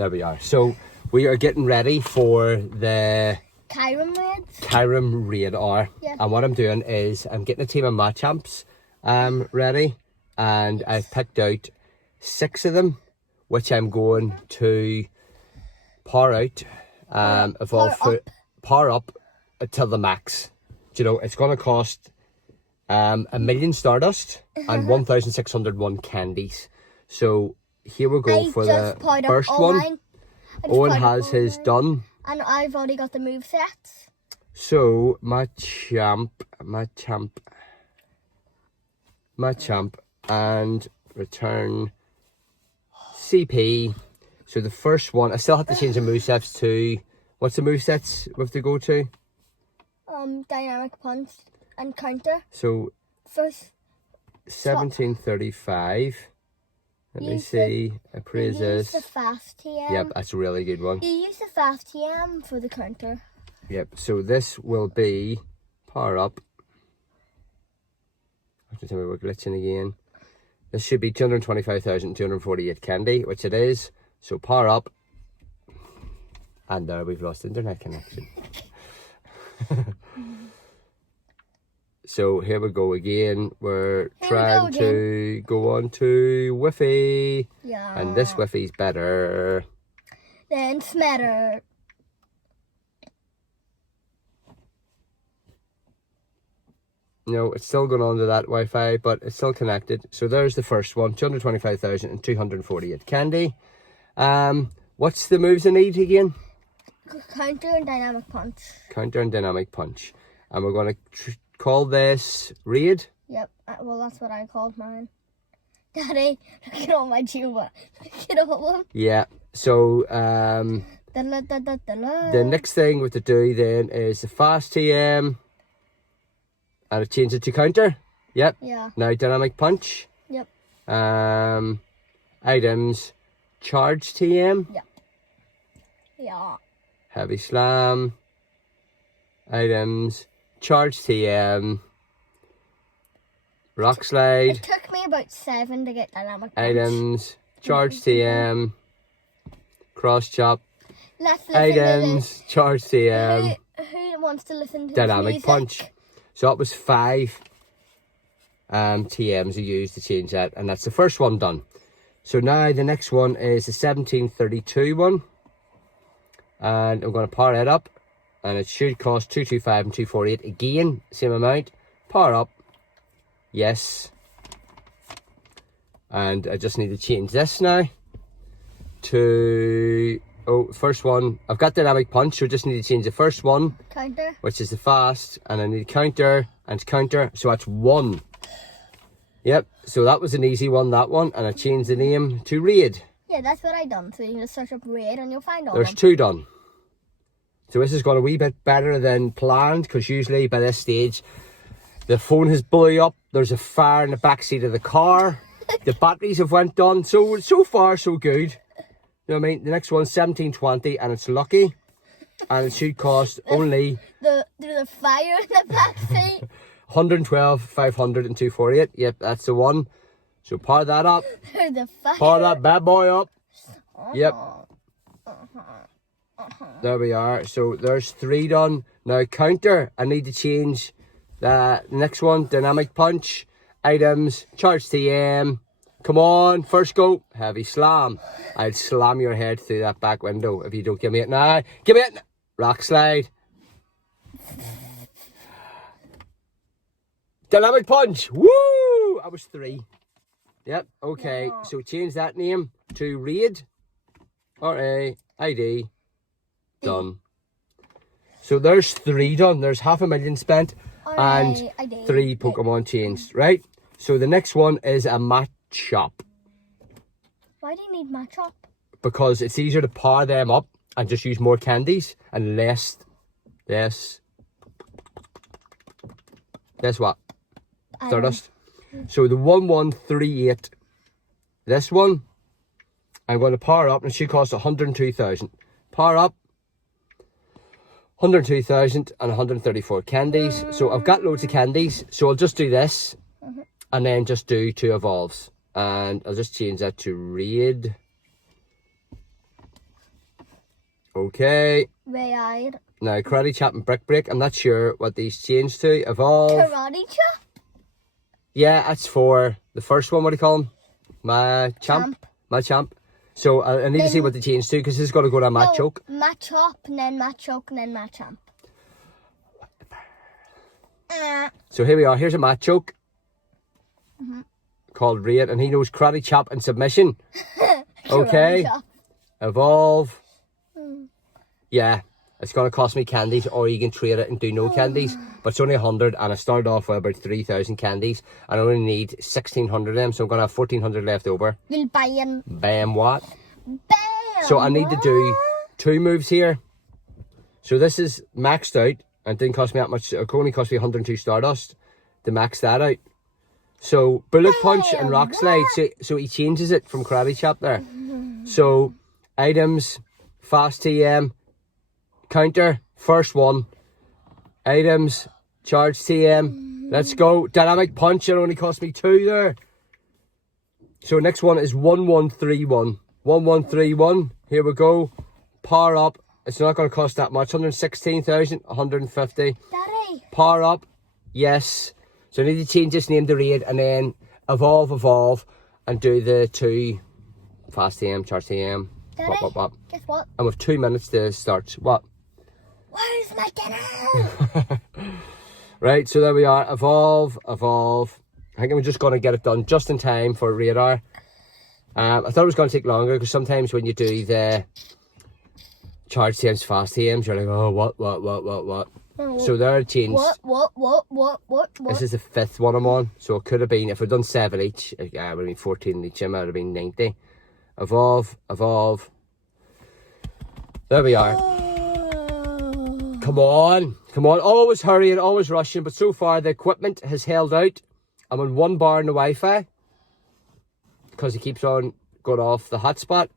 There we are. So we are getting ready for the Kyurem raid hour. Yeah. And what I'm doing is I'm getting a team of MACHAMPs ready, and I've picked out 6 of them, which I'm going to power out, power up till the max. Do you know, it's going to cost 1,000,000 Stardust and 1,601 candies. So here we go for the first one. Owen has his done. And I've already got the move sets. So Machamp, and return CP. So the first one, I still have to change the movesets to, what's the movesets we have to go to? Dynamic punch and counter. So First, 1735. Let me see. Appraises. Use the fast TM. Yep, that's a really good one. You use the fast TM for the counter. Yep, so this will be power up. I have to tell me we're glitching again. This should be 225,248 candy, which it is. So power up. And there we've lost internet connection. So here we go again. We're trying to go on to Wi-Fi. Yeah. And this Wi-Fi's better. Then Smetter. No, it's still going on to that Wi-Fi, but it's still connected. So there's the first one, 225,248 candy. What's the moves I need again? Counter and dynamic punch. Counter and dynamic punch. And we're going to call this raid. Yep, well that's what I called mine. Daddy, look at all my Juba. Look at all of them. Yeah, so the next thing we have to do then is the fast TM. And I change it to counter. Yep. Yeah. Now dynamic punch. Yep. Items. Charge TM. Yeah. Yeah. Heavy slam. Items. Charge TM. Rock slide. It took me about 7 to get dynamic punch. Items. Charge TM. Cross chop. Let's listen Items. Charge TM. Who wants to listen to Dynamic music? punch. So that was 5 TMs I used to change that, and that's the first one done. So now the next one is the 1732 one, and I'm going to power it up, and it should cost 225 and 248 again, same amount. Power up, yes, and I just need to change this now to first one. I've got dynamic punch, so I just need to change the first one. Counter. Which is the fast, and I need counter and counter, so that's 1. Yep, so that was an easy one, that one, and I changed the name to raid. Yeah, that's what I done. So you can just search up raid and you'll find all There's them. 2 done. So this has gone a wee bit better than planned, because usually by this stage the phone has blew up, there's a fire in the back seat of the car, the batteries have went down, so far so good. You know what I mean? The next one's 1720, and it's lucky, and it should cost only the fire in the back seat. 112, 500 and 248. Yep, that's the one. So power that up. The fire. Power that bad boy up. Yep. There we are. So there's 3 done. Now counter, I need to change the next one. Dynamic punch. Items. Charge TM. Come on, first go. Heavy slam. I'll slam your head through that back window if you don't give me it now. Give me it. Rock slide. Dynamic punch. Woo! That was 3. Yep, okay. Yeah. So change that name to raid. R-A-I-D. Done. So there's 3 done. There's 500,000 spent and 3 Pokemon changed, right? So the next one is a MACHAMP. Why do you need MACHAMP? Because it's easier to power them up and just use more candies and less what? Stardust. So the 1138, this one, I'm going to power up, and it should cost 102,000. Power up, 102,000 and 134 candies. So I've got loads of candies, so I'll just do this and then just do 2 evolves, and I'll just change that to raid. Okay. Raid. Now, Karate Chop and Brick Break. I'm not sure what these changed to. Evolve. Karate Chop? Yeah, that's for the first one. What do you call them? MACHAMP. MACHAMP. So I need to see what they changed to because this is going to go to MACHOKE. MACHOP, and then MACHOKE, and then MACHAMP. So here we are. Here's a MACHOKE called Raid, and he knows Karate Chop and Submission. Okay. Evolve. Yeah, it's going to cost me candies, or you can trade it and do no candies. But it's only 100, and I started off with about 3,000 candies, and I only need 1,600 of them, so I'm going to have 1,400 left over. You'll buy them. Bam, what? Bam! So I need to do 2 moves here. So this is maxed out, and didn't cost me that much. It only cost me 102 Stardust to max that out. So Bullet Punch and Rock Slide, so he changes it from Karate Chop there. So items, Fast TM, counter, first one. Items, charge TM. Let's go. Dynamic Punch, it only cost me 2 there. So next one is 1131. 1131. Here we go. Power up. It's not going to cost that much. 116,000, 150. Daddy. Power up. Yes. So I need to change this name to Raid and then evolve, and do the 2 Fast TM, charge TM. Daddy, What. guess what? And with 2 minutes to start. What? Where's my dinner? Right, so there we are. Evolve. I think I'm just going to get it done just in time for radar. I thought it was going to take longer because sometimes when you do the charge TMs, fast TMs, you're like, oh, what? So there it changed. What? This is the 5th one I'm on. So it could have been, if I'd done 7 each, it would have been 14 each, it would have been 90. Evolve. There we are. Come on. Always hurrying, always rushing. But so far, the equipment has held out. I'm on 1 bar in the Wi-Fi because it keeps on going off the hotspot.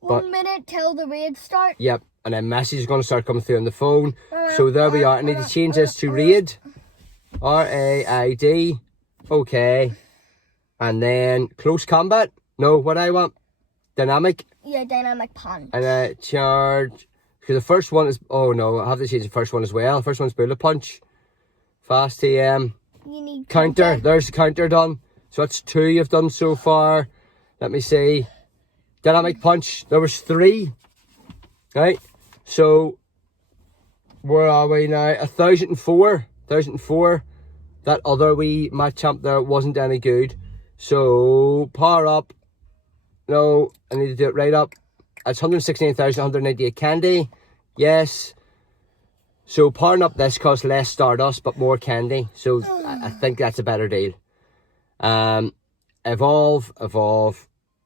1 minute till the raid start. Yep. And then message is going to start coming through on the phone. So there we are. I need to change this to Raid. RAID. Okay. And then close combat. No, what I want. Dynamic. Yeah, dynamic punch. And charge. Because the first one is... Oh no, I have to change the first one as well. The first one's Bullet Punch. Fast TM. You need counter. There's the counter done. So that's 2 you've done so far. Let me see. Dynamic Punch. There was 3. Right. So where are we now? 1,004. 1,004. That other wee MACHAMP there wasn't any good. So power up. No, I need to do it right up. That's 116,000, 198 candy. Yes. So powering up this costs less Stardust but more candy. So I think that's a better deal. Evolve.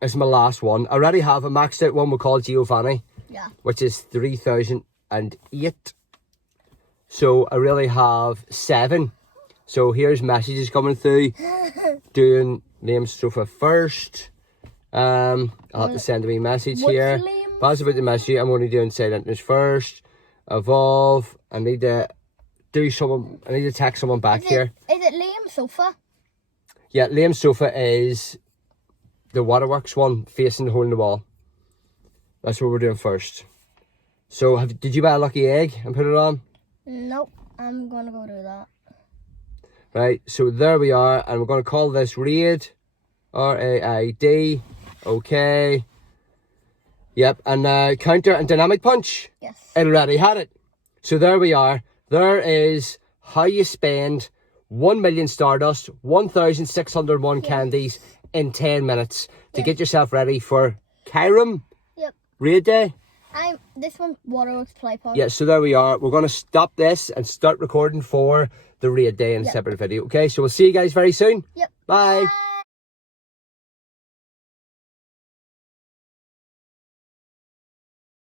This is my last one. I already have a maxed out one we call Giovanni. Yeah. Which is 3,008. So I really have 7. So here's messages coming through. Doing name sofa first. I'll have to send a wee message here. Pass about the message. I'm only doing silent news first. Evolve. I need to do someone. I need to text someone back here. Is it Liam Sofa? Yeah, Liam Sofa is the waterworks one facing the hole in the wall. That's what we're doing first. So did you buy a lucky egg and put it on? Nope. I'm gonna go do that. Right, so there we are, and we're gonna call this Raid. RAID. Okay. Yep, and counter and dynamic punch. Yes. It already had it. So there we are. There is how you spend 1 million Stardust, 1,601 candies in 10 minutes to get yourself ready for Kyurem. Yep. Raid Day. This one's Waterworks Playpod. Yeah, so there we are. We're going to stop this and start recording for the Raid Day in a separate video. Okay, so we'll see you guys very soon. Yep. Bye. Bye.